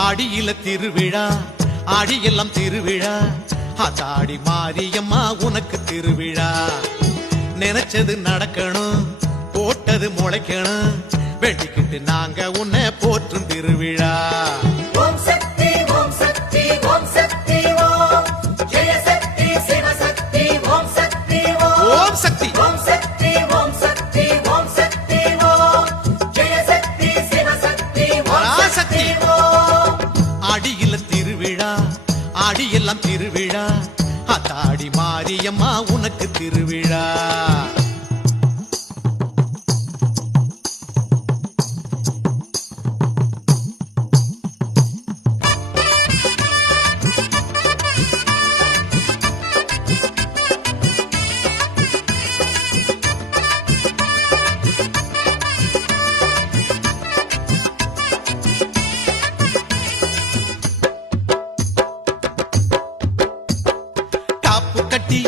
ஆடியில திருவிழா ஆடியெல்லாம் திருவிழா ஆத்தாடி மாரியம்மா உனக்கு திருவிழா நினைச்சது நடக்கணும் போட்டது முளைக்கணும் வெட்டிக்கிட்டு நாங்க உன்னை போற்றும் திருவிழா ஓம் சக்தி ஓம் சக்தி ஓம் சக்தி ஓம் ஜெய சக்தி சிவ சக்தி ஓம் சக்தி ஓம் சக்தி ஓம் சக்தி ஓம் சக்தி ஓம் சக்தி ஓம் ஜெய சக்தி சிவ சக்தி ஓம் சக்தி ஓம் ஆடியில திருவிழா ஆடியெல்லாம் திருவிழா ஆத்தாடி மாரியம்மா உனக்கு திருவிழா காப்பு கட்டி